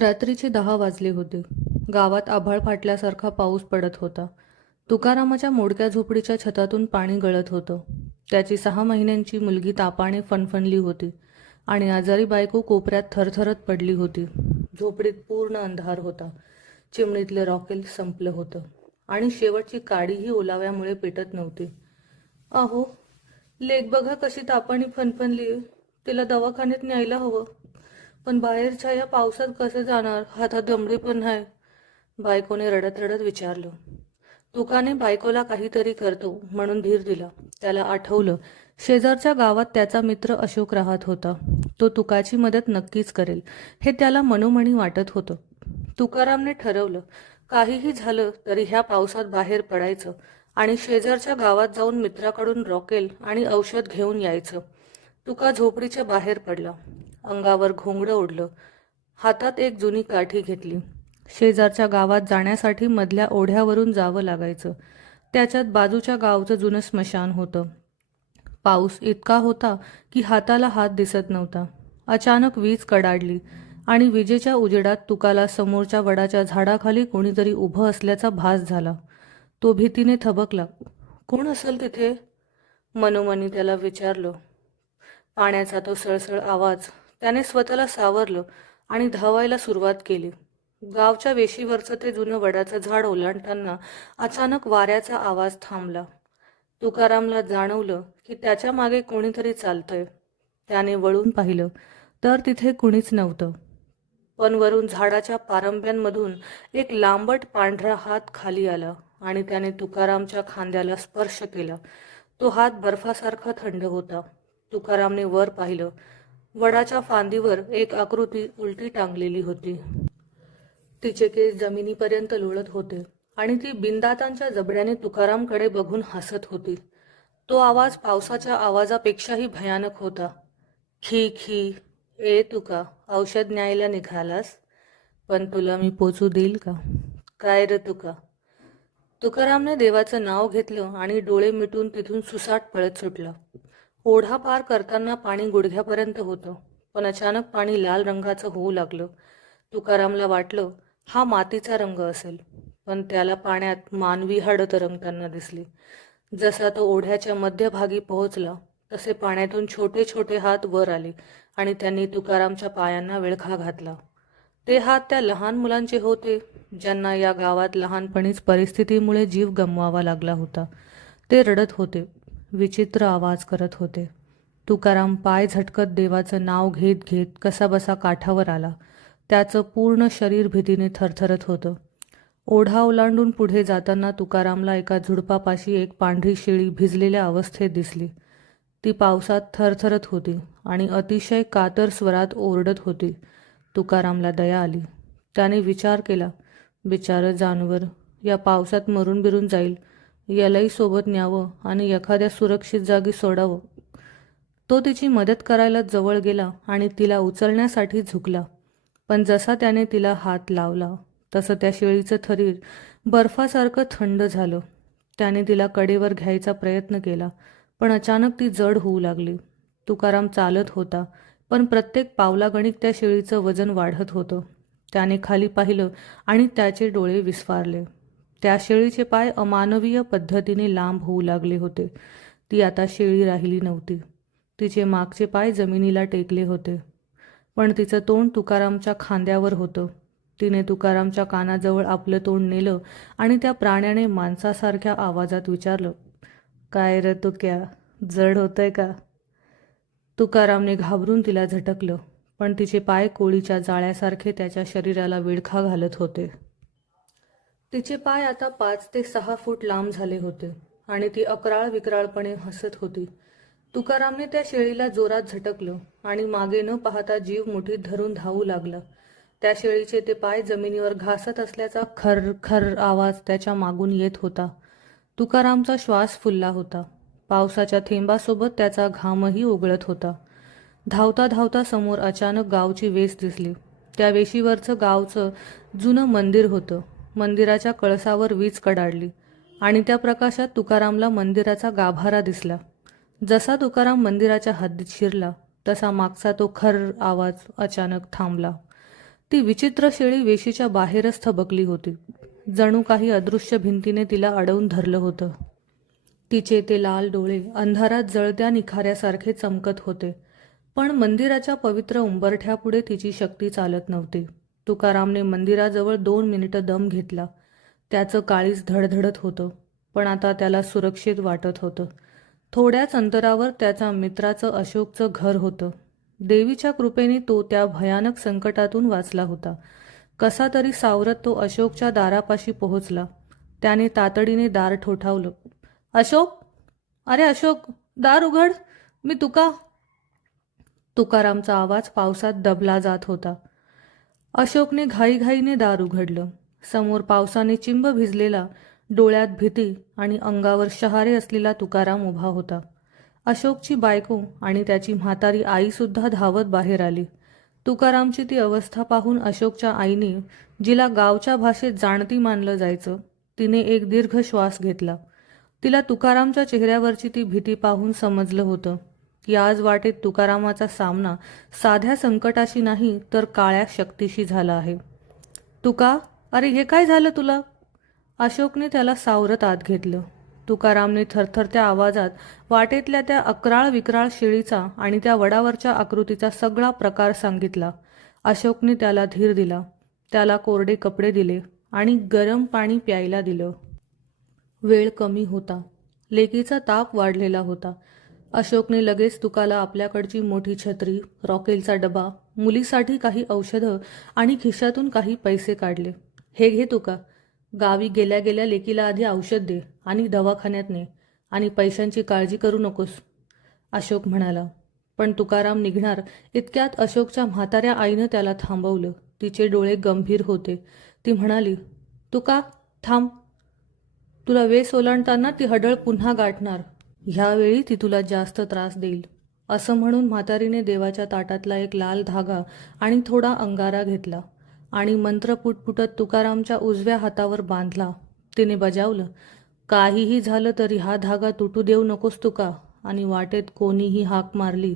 रात्रीचे 10 वाजले होते. गावात आभाळ फाटल्यासारखा पाऊस पडत होता. तुकारामाच्या मोडक्या झोपडीच्या छतातून पाणी गळत होतं. त्याची 6 महिन्यांची मुलगी तापाने फणफणली होती आणि आजारी बायको कोपऱ्यात थरथरत पडली होती. झोपडीत पूर्ण अंधार होता. चिमणीतले रॉकेल संपलं होतं आणि शेवटची काडीही ओलाव्यामुळे पेटत नव्हती. "अहो, लेक बघा कशी तापाने फणफणली. तिला दवाखान्यात न्यायला हवं. पण बाहेरच्या या पावसात कसं जाणार? हातात दमडी पण नाही," बायकोने रडत रडत विचारलं. तुकाने बायकोला काहीतरी करतो म्हणून धीर दिला. त्याला आठवलं, शेजारच्या गावात त्याचा मित्र अशोक राहत होता. तो तुकाची मदत नक्कीच करेल हे त्याला मनोमनी वाटत होतं. तुकारामने ठरवलं, काहीही झालं तरी ह्या पावसात बाहेर पडायचं आणि शेजारच्या गावात जाऊन मित्राकडून रॉकेल आणि औषध घेऊन यायचं. तुका झोपडीच्या बाहेर पडला. अंगावर घोंगडं ओढलं. हातात एक जुनी काठी घेतली. शेजारच्या गावात जाण्यासाठी मधल्या ओढ्यावरून जावं लागायचं. त्याच्यात बाजूच्या गावचं जुनं स्मशान होतं. पाऊस इतका होता की हाताला हात दिसत नव्हता. अचानक वीज कडाडली आणि विजेच्या उजेडात तुकाला समोरच्या वडाच्या झाडाखाली कोणीतरी उभं असल्याचा भास झाला. तो भीतीने थबकला. "कोण असेल तिथे?" मनोमनी त्याला विचारलं. पाण्याचा तो सळसळ आवाज. त्याने स्वतःला सावरलं आणि धावायला सुरुवात केली. गावच्या वेशीवरचं ते जुनं वडाचं झाड ओलांडताना अचानक वाऱ्याचा आवाज थांबला. तुकारामला जाणवलं की त्याच्या मागे कोणीतरी चालतंय. त्याने वळून पाहिलं तर तिथे कुणीच नव्हतं. पण वरून झाडाच्या पारंब्यांमधून एक लांबट पांढरा हात खाली आला आणि त्याने तुकारामच्या खांद्याला स्पर्श केला. तो हात बर्फासारखा थंड होता. तुकारामने वर पाहिलं. वडाच्या फांदीवर एक आकृती उलटी टांगलेली होती. तिचे केस जमिनीपर्यंत लोळत होते आणि ती बिनदातांच्या जबड्याने तुकारामकडे बघून हसत होती. तो आवाज पावसाच्या आवाजापेक्षाही भयानक होता. "खी खी, ए तुका, औषध न्यायला निघालास? पण तुला मी पोचू देईल का? काय रे तुका?" तुकारामने देवाचं नाव घेतलं आणि डोळे मिटून तिथून सुसाट पळत सुटला. ओढा पार करताना पाणी गुडघ्यापर्यंत होतं, पण अचानक पाणी लाल रंगाचं होऊ लागलं. तुकारामला वाटलं हा मातीचा रंग असेल, पण त्याला पाण्यात मानवी हाडं तरंगताना दिसली. जसा तो ओढ्याच्या मध्यभागी पोहोचला तसे पाण्यातून छोटे छोटे हात वर आले आणि त्यांनी तुकारामच्या पायांना विळखा घातला. ते हात त्या लहान मुलांचे होते ज्यांना या गावात लहानपणीच परिस्थितीमुळे जीव गमवावा लागला होता. ते रडत होते, विचित्र आवाज करत होते. तुकाराम पाय झटकत देवाचं नाव घेत घेत कसाबसा काठावर आला. त्याचं पूर्ण शरीर भीतीने थरथरत होतं. ओढा ओलांडून पुढे जाताना तुकारामला एका झुडपापाशी एक पांढरी शेळी भिजलेल्या अवस्थेत दिसली. ती पावसात थरथरत होती आणि अतिशय कातर स्वरात ओरडत होती. तुकारामला दया आली. त्याने विचार केला, बिचारं जानवर या पावसात मरून बिरून जाईल. यालाही सोबत न्यावं आणि एखाद्या सुरक्षित जागी सोडावं. तो तिची मदत करायला जवळ गेला आणि तिला उचलण्यासाठी झुकला. पण जसा त्याने तिला हात लावला तसं त्या शेळीचं शरीर बर्फासारखं थंड झालं. त्याने तिला कडेवर घ्यायचा प्रयत्न केला, पण अचानक ती जड होऊ लागली. तुकाराम चालत होता, पण प्रत्येक पावलागणिक त्या शेळीचं वजन वाढत होतं. त्याने खाली पाहिलं आणि त्याचे डोळे विस्फारले. त्या शेळीचे पाय अमानवीय पद्धतीने लांब होऊ लागले होते. ती आता शेळी राहिली नव्हती. तिचे मागचे पाय जमिनीला टेकले होते, पण तिचं तोंड तुकारामच्या खांद्यावर होतं. तिने तुकारामच्या कानाजवळ आपलं तोंड नेलं आणि त्या प्राण्याने माणसासारख्या आवाजात विचारलं, "काय रे तुक्या, जड होतंय का?" तुकारामने घाबरून तिला झटकलं, पण तिचे पाय कोळीच्या जाळ्यासारखे त्याच्या शरीराला विळखा घालत होते. तिचे पाय आता 5 ते 6 फूट लांब झाले होते आणि ती अकराळ विक्राळपणे हसत होती. तुकारामने त्या शेळीला जोरात झटकलं आणि मागे न पाहता जीव मुठीत धरून धावू लागला. त्या शेळीचे ते पाय जमिनीवर घासत असल्याचा खर खर आवाज त्याच्या मागून येत होता. तुकारामचा श्वास फुलला होता. पावसाच्या थेंबासोबत त्याचा घामही ओघळत होता. धावता धावता समोर अचानक गावची वेस दिसली. त्या वेशीवरचं गावचं जुनं मंदिर होतं. मंदिराच्या कळसावर वीज कडाडली आणि त्या प्रकाशात तुकारामला मंदिराचा गाभारा दिसला. जसा तुकाराम मंदिराच्या हद्दीत शिरला तसा मागचा तो खर आवाज अचानक थांबला. ती विचित्र शेळी वेशीच्या बाहेरच थबकली होती. जणू काही अदृश्य भिंतीने तिला अडवून धरलं होतं. तिचे ते लाल डोळे अंधारात जळत्या निखाऱ्यासारखे चमकत होते. पण मंदिराच्या पवित्र उंबरठ्यापुढे तिची शक्ती चालत नव्हती. तुकारामने मंदिराजवळ 2 मिनिटं दम घेतला. त्याचं काळीज धडधडत होतं, पण आता त्याला सुरक्षित वाटत होतं. थोड्याच अंतरावर त्याचा मित्राचं अशोकचं घर होतं. देवीच्या कृपेने तो त्या भयानक संकटातून वाचला होता. कसा तरी सावरत तो अशोकच्या दारापाशी पोहोचला. त्याने तातडीने दार ठोठावलं. अशोक, अरे अशोक, दार उघड, मी तुकारामचा आवाज पावसात दबला जात होता. अशोकने घाईघाईने दार उघडलं. समोर पावसाने चिंब भिजलेला, डोळ्यात भीती आणि अंगावर शहारे असलेला तुकाराम उभा होता. अशोकची बायको आणि त्याची म्हातारी आईसुद्धा धावत बाहेर आली. तुकारामची ती अवस्था पाहून अशोकच्या आईने, जिला गावच्या भाषेत जाणती मानलं जायचं, तिने एक दीर्घ श्वास घेतला. तिला तुकारामच्या चेहऱ्यावरची ती भीती पाहून समजलं होतं की आज वाटेत तुकारामाचा सामना साध्या संकटाशी नाही तर काळ्या शक्तीशी झाला आहे. अरे हे काय झालं तुला? अशोकने त्याला सावरत आत घेतलं. तुकारामने थरथरत्या आवाजात वाटेतल्या त्या अक्राळ विक्राळ शेळीचा आणि त्या वडावरच्या आकृतीचा सगळा प्रकार सांगितला. अशोकने त्याला धीर दिला. त्याला कोरडे कपडे दिले आणि गरम पाणी प्यायला दिलं. वेळ कमी होता. लेकीचा ताप वाढलेला होता. अशोकने लगेच तुकाला आपल्याकडची मोठी छत्री, रॉकेलचा डबा, मुलीसाठी काही औषधं आणि खिशातून काही पैसे काढले. हे घे तुका, गावी गेल्या गेल्या लेकीला आधी औषध दे आणि दवाखान्यात ने, आणि पैशांची काळजी करू नकोस, अशोक म्हणाला. पण तुकाराम निघणार इतक्यात अशोकच्या म्हाताऱ्या आईनं त्याला थांबवलं. तिचे डोळे गंभीर होते. ती म्हणाली, तुका थांब, तुला वेस ओलांडताना ती हडळ पुन्हा गाठणार. ह्यावेळी ती तुला जास्त त्रास देईल. असं म्हणून म्हातारीने देवाच्या ताटातला एक लाल धागा आणि थोडा अंगारा घेतला आणि मंत्र पुटपुटत तुकारामच्या उजव्या हातावर बांधला. तिने बजावलं, काहीही झालं तरी हा धागा तुटू देऊ नकोस तुका. आणि वाटेत कोणीही हाक मारली,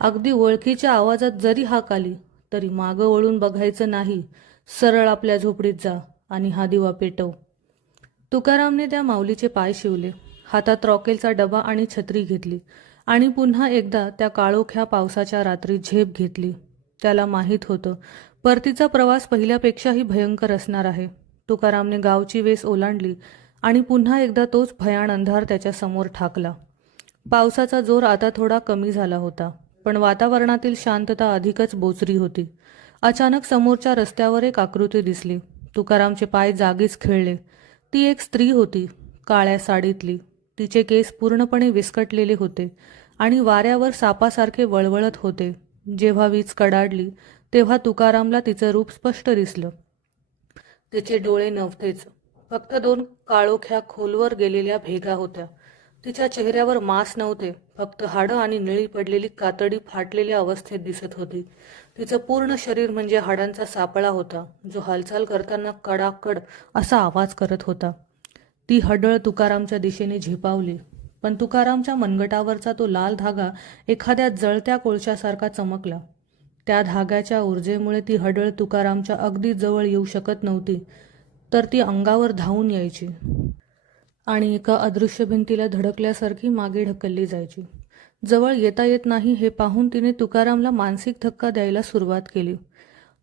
अगदी ओळखीच्या आवाजात जरी हाक आली तरी मागं वळून बघायचं नाही. सरळ आपल्या झोपडीत जा आणि हा दिवा पेटव. तुकारामने त्या माऊलीचे पाय शिवले. हातात रॉकेलचा डबा आणि छत्री घेतली आणि पुन्हा एकदा त्या काळोख्या पावसाच्या रात्री झेप घेतली. त्याला माहीत होतं परतीचा प्रवास पहिल्यापेक्षाही भयंकर असणार आहे. तुकारामने गावची वेस ओलांडली आणि पुन्हा एकदा तोच भयाण अंधार त्याच्या समोर ठाकला. पावसाचा जोर आता थोडा कमी झाला होता, पण वातावरणातील शांतता अधिकच बोचरी होती. अचानक समोरच्या रस्त्यावर एक आकृती दिसली. तुकारामचे पाय जागीच खिळले. ती एक स्त्री होती, काळ्या साडीतली. तिचे केस पूर्णपणे विस्कटलेले होते आणि वाऱ्यावर सापासारखे वळवळत होते. जेव्हा वीज कडाडली तेव्हा तुकारामला तिचं रूप स्पष्ट दिसलं. तिचे डोळे नव्हतेच, फक्त 2 काळोख्या खोलवर गेलेल्या भेगा होत्या. तिच्या चेहऱ्यावर मांस नव्हते, फक्त हाडं आणि निळी पडलेली कातडी फाटलेल्या अवस्थेत दिसत होती. तिचं पूर्ण शरीर म्हणजे हाडांचा सापळा होता, जो हालचाल करताना कडाकड असा आवाज करत होता. ती हडळ तुकारामच्या दिशेने झेपावली, पण तुकारामच्या मनगटावरचा तो लाल धागा एखाद्या जळत्या कोळशासारखा चमकला. त्या धाग्याच्या ऊर्जेमुळे ती हडळ तुकारामच्या अगदी जवळ येऊ शकत नव्हती, तर ती अंगावर धावून यायची आणि एका अदृश्य भिंतीला धडकल्यासारखी मागे ढकलली जायची. जवळ येता येत नाही हे पाहून तिने तुकारामला मानसिक धक्का द्यायला सुरुवात केली.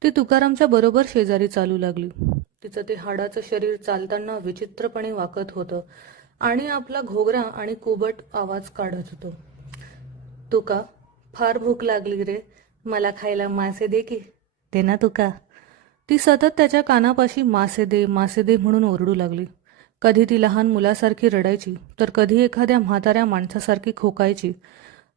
ती तुकारामच्या बरोबर शेजारी चालू लागली. तिचं ते हाडाचं शरीर चालताना विचित्रपणे वाकत होतं आणि आपला घोगरा आणि कुबट आवाज काढत होतं. तुका, फार भूक लागली रे, मला खायला मासे दे की. दे ना तुका. ती सतत त्याच्या कानापाशी मासे दे म्हणून ओरडू लागली. कधी ती लहान मुलासारखी रडायची, तर कधी एखाद्या म्हाताऱ्या माणसासारखी खोकायची.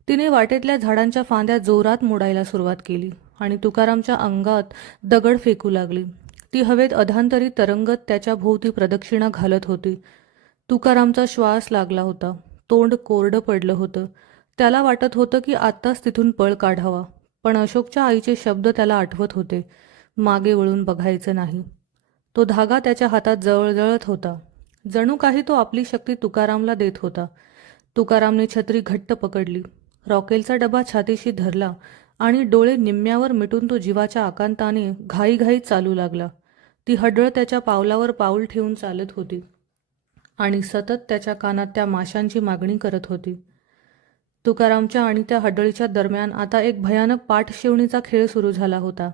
तिने वाटेतल्या झाडांच्या फांद्या जोरात मोडायला सुरुवात केली आणि तुकारामच्या अंगात दगड फेकू लागली. ती हवेत अधांतरी तरंगत त्याच्या भोवती प्रदक्षिणा घालत होती. तुकारामचा श्वास लागला होता. तोंड कोरडं पडलं होतं. त्याला वाटत होतं की आत्ताच तिथून पळ काढावा, पण अशोकच्या आईचे शब्द त्याला आठवत होते, मागे वळून बघायचं नाही. तो धागा त्याच्या हातात जळजळत होता. जणू काही तो आपली शक्ती तुकारामला देत होता. तुकारामने छत्री घट्ट पकडली, रॉकेलचा डबा छातीशी धरला आणि डोळे निम्म्यावर मिटून तो जीवाच्या आकांताने घाईघाईत चालू लागला. ती हडळ त्याच्या पावलावर पाऊल ठेवून चालत होती आणि सतत त्याच्या कानात त्या माशांची मागणी करत होती. तुकारामच्या आणि त्या हडळीच्या दरम्यान आता एक भयानक पाठशिवणीचा खेळ सुरू झाला होता.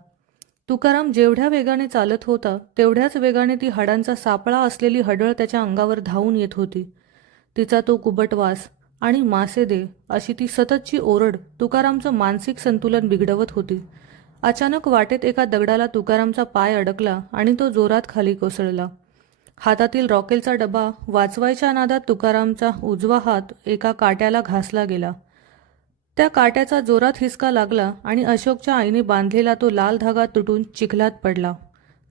तुकाराम जेवढ्या वेगाने चालत होता तेवढ्याच वेगाने ती हाडांचा सापळा असलेली हडळ त्याच्या अंगावर धावून येत होती. तिचा तो कुबट वास आणि मासे दे अशी ती सततची ओरड तुकारामचं मानसिक संतुलन बिघडवत होती. अचानक वाटेत एका दगडाला तुकारामचा पाय अडकला आणि तो जोरात खाली कोसळला. हातातील रॉकेलचा डबा वाचवायच्या नादात तुकारामचा उजवा हात एका काट्याला घासला गेला. त्या काट्याचा जोरात हिसका लागला आणि अशोकच्या आईने बांधलेला तो लाल धागा तुटून चिखलात पडला.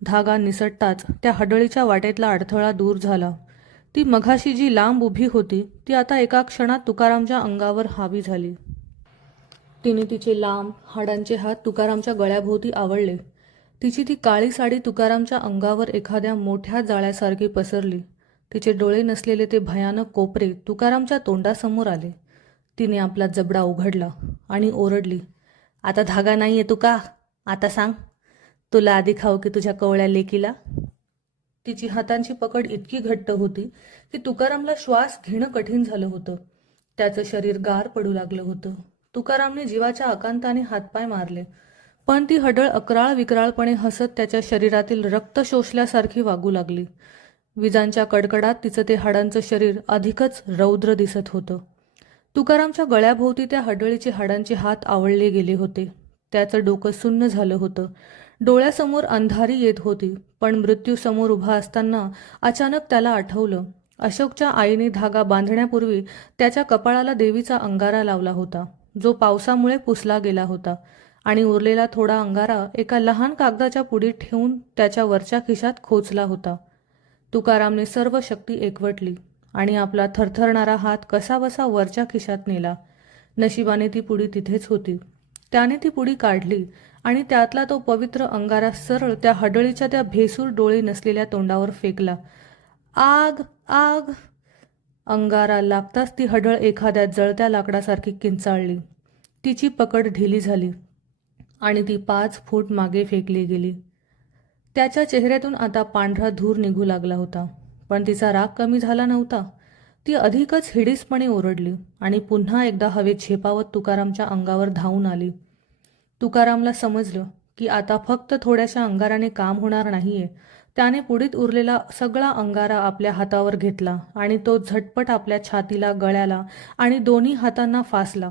धागा निसटताच त्या हडळीच्या वाटेतला अडथळा दूर झाला. ती मघाशी जी लांब उभी होती ती आता एका क्षणात तुकारामच्या अंगावर हावी झाली. तिने तिचे लांब हाडांचे हात तुकारामच्या गळ्याभोवती आवळले. तिची ती काळी साडी तुकारामच्या अंगावर एखाद्या मोठ्या जाळ्यासारखी पसरली. तिचे डोळे नसलेले ते भयानक कोपरे तुकारामच्या तोंडासमोर आले. तिने आपला जबडा उघडला आणि ओरडली, आता धागा नाहीये तुका, आता सांग, तुला आधी खाऊ की तुझ्या कवळ्या लेकीला? तिची हातांची पकड इतकी घट्ट होती की तुकारामला श्वास घेणं कठीण झालं होतं. त्याचं शरीर गार पडू लागलं होतं. तुकारामने जीवाच्या आकांताने हातपाय मारले, पण ती हडळ अकराळ विक्राळपणे हसत त्याच्या शरीरातील रक्त शोषल्यासारखी वागू लागली. विजांच्या कडकडात तिचं ते हाडांचं शरीर अधिकच रौद्र दिसत होतं. तुकारामच्या गळ्याभोवती त्या हडळीचे हाडांचे हात आवळले गेले होते. त्याचं डोकं सुन्न झालं होतं. डोळ्यासमोर अंधारी येत होती. पण मृत्यूसमोर उभा असताना अचानक त्याला आठवलं, अशोकच्या आईने धागा बांधण्यापूर्वी त्याच्या कपाळाला देवीचा अंगारा लावला होता, जो पावसामुळे पुसला गेला होता आणि उरलेला थोडा अंगारा एका लहान कागदाच्या पुडीत ठेवून त्याच्या वरच्या खिशात खोचला होता. तुकारामने सर्व शक्ती एकवटली आणि आपला थरथरणारा हात कसाबसा वरच्या खिशात नेला. नशिबाने ती पुडी तिथेच होती. त्याने ती पुडी काढली आणि त्यातला तो पवित्र अंगारा सरळ त्या हडळीच्या त्या भेसूर डोळे नसलेल्या तोंडावर फेकला. आग आग! अंगारा लागताच ती हडळ एखाद्या जळत्या लाकडासारखी किंचाळली. तिची पकड ढिली झाली आणि ती 5 फूट मागे फेकली गेली. त्याच्या चेहऱ्यातून आता पांढरा धूर निघू लागला होता, पण तिचा राग कमी झाला नव्हता. ती अधिकच हिडीसपणे ओरडली आणि पुन्हा एकदा हवेत झेपावत तुकारामच्या अंगावर धावून आली. तुकारामला समजलं की आता फक्त थोड्याशा अंगाराने काम होणार नाहीये. त्याने पुढीत उरलेला सगळा अंगारा आपल्या हातावर घेतला आणि तो झटपट आपल्या छातीला, गळ्याला आणि दोन्ही हातांना फासला.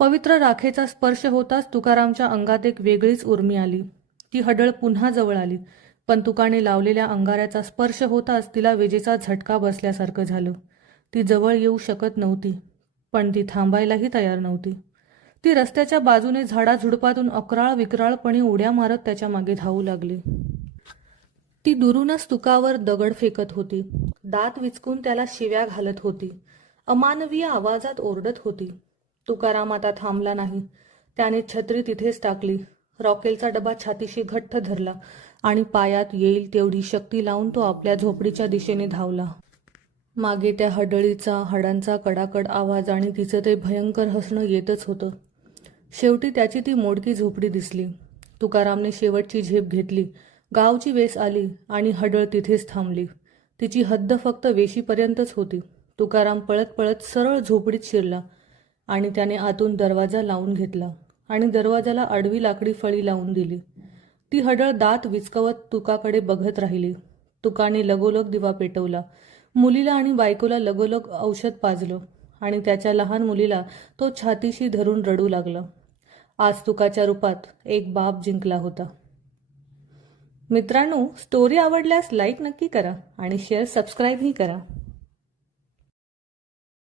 पवित्र राखेचा स्पर्श होताच तुकारामच्या अंगात एक वेगळीच उर्मी आली. ती हडळ पुन्हा जवळ आली, पण तुकाने लावलेल्या अंगाऱ्याचा स्पर्श होताच तिला विजेचा झटका बसल्यासारखं झालं. ती जवळ येऊ शकत नव्हती, पण ती थांबायलाही तयार नव्हती. ती रस्त्याच्या बाजूने झाडाझुडपातून अकराळ विक्राळपणे उड्या मारत त्याच्या मागे धावू लागली. ती दुरूनच तुकावर दगड फेकत होती, दात विचकून त्याला शिव्या घालत होती, अमानवीय आवाजात ओरडत होती. तुकाराम आता थांबला नाही. त्याने छत्री तिथेच टाकली, रॉकेलचा डबा छातीशी घट्ट धरला आणि पायात येईल तेवढी शक्ती लावून तो आपल्या झोपडीच्या दिशेने धावला. मागे त्या हडळीचा हाडांचा कडाकड आवाज आणि तिचं ते भयंकर हसणं येतच होतं. शेवटी त्याची ती मोडकी झोपडी दिसली. तुकारामने शेवटची झेप घेतली. गावची वेस आली आणि हडळ तिथेच थांबली. तिची हद्द फक्त वेशीपर्यंतच होती. तुकाराम पळत पळत सरळ झोपडीत शिरला आणि त्याने आतून दरवाजा लावून घेतला आणि दरवाजाला आडवी लाकडी फळी लावून दिली. ती हडळ दात विचकवत तुकाकडे बघत राहिली. तुकाने लगोलग दिवा पेटवला. मुलीला आणि बायकोला लगोलग औषध पाजलं आणि त्याच्या लहान मुलीला तो छातीशी धरून रडू लागला. आज तुकाच्या रूपात एक बाप जिंकला होता. मित्रांनो, स्टोरी आवडल्यास लाईक नक्की करा आणि शेअर सबस्क्राईबही करा.